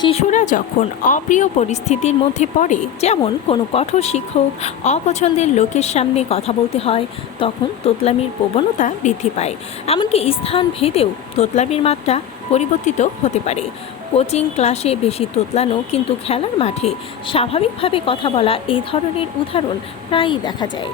শিশুরা যখন অপ্রিয় পরিস্থিতির মধ্যে পড়ে, যেমন কোনো কঠোর শিক্ষক, অপছন্দের লোকের সামনে কথা বলতে হয়, তখন তোতলামির প্রবণতা বৃদ্ধি পায়। এমনকি স্থান ভেদেও তোতলামির মাত্রা পরিবর্তিত হতে পারে। কোচিং ক্লাসে বেশি তোতলানো কিন্তু খেলার মাঠে স্বাভাবিকভাবে কথা বলা, এই ধরনের উদাহরণ প্রায়ই দেখা যায়।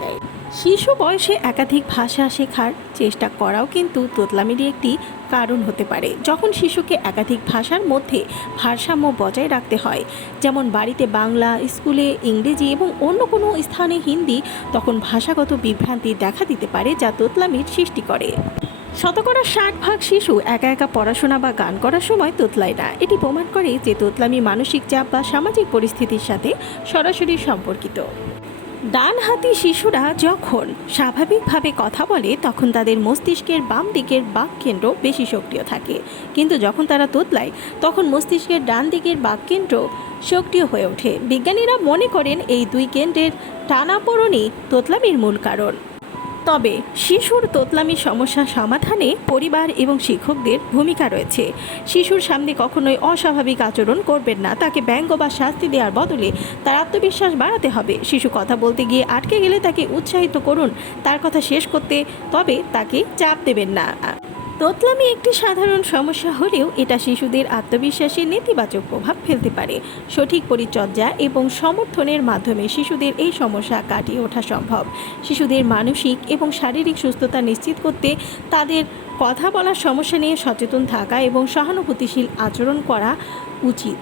শিশু বয়সে একাধিক ভাষা শেখার চেষ্টা করাও কিন্তু তোতলামিরই একটি কারণ হতে পারে। যখন শিশুকে একাধিক ভাষার মধ্যে ভারসাম্য বজায় রাখতে হয়, যেমন বাড়িতে বাংলা, স্কুলে ইংরেজি এবং অন্য কোনো স্থানে হিন্দি, তখন ভাষাগত বিভ্রান্তি দেখা দিতে পারে, যা তোতলামির সৃষ্টি করে। 60% শিশু একা একা পড়াশোনা বা গান করার সময় তোতলায় না। এটি প্রমাণ করে যে তোতলামি মানসিক চাপ বা সামাজিক পরিস্থিতির সাথে সরাসরি সম্পর্কিত। ডানহাতি শিশুরা যখন স্বাভাবিকভাবে কথা বলে, তখন তাদের মস্তিষ্কের বাম দিকের বাককেন্দ্র বেশি সক্রিয় থাকে, কিন্তু যখন তারা তোতলায়, তখন মস্তিষ্কের ডান দিকের বাককেন্দ্র সক্রিয় হয়ে ওঠে। বিজ্ঞানীরা মনে করেন এই দুই কেন্দ্রের টানাপোড়েনই তোতলামির মূল কারণ। তবে শিশুর তোতলামির সমস্যা সমাধানে পরিবার এবং শিক্ষকদের ভূমিকা রয়েছে। শিশুর সামনে কখনোই অস্বাভাবিক আচরণ করবেন না। তাকে ব্যঙ্গ বা শাস্তি দেওয়ার বদলে তার আত্মবিশ্বাস বাড়াতে হবে। শিশু কথা বলতে গিয়ে আটকে গেলে তাকে উৎসাহিত করুন তার কথা শেষ করতে, তবে তাকে চাপ দেবেন না। তোতলামি একটি সাধারণ সমস্যা হলেও এটা শিশুদের আত্মবিশ্বাসে নেতিবাচক প্রভাব ফেলতে পারে। সঠিক পরিচর্যা এবং সমর্থনের মাধ্যমে শিশুদের এই সমস্যা কাটিয়ে ওঠা সম্ভব। শিশুদের মানসিক এবং শারীরিক সুস্থতা নিশ্চিত করতে তাদের কথা বলার সমস্যা নিয়ে সচেতন থাকা এবং সহানুভূতিশীল আচরণ করা উচিত।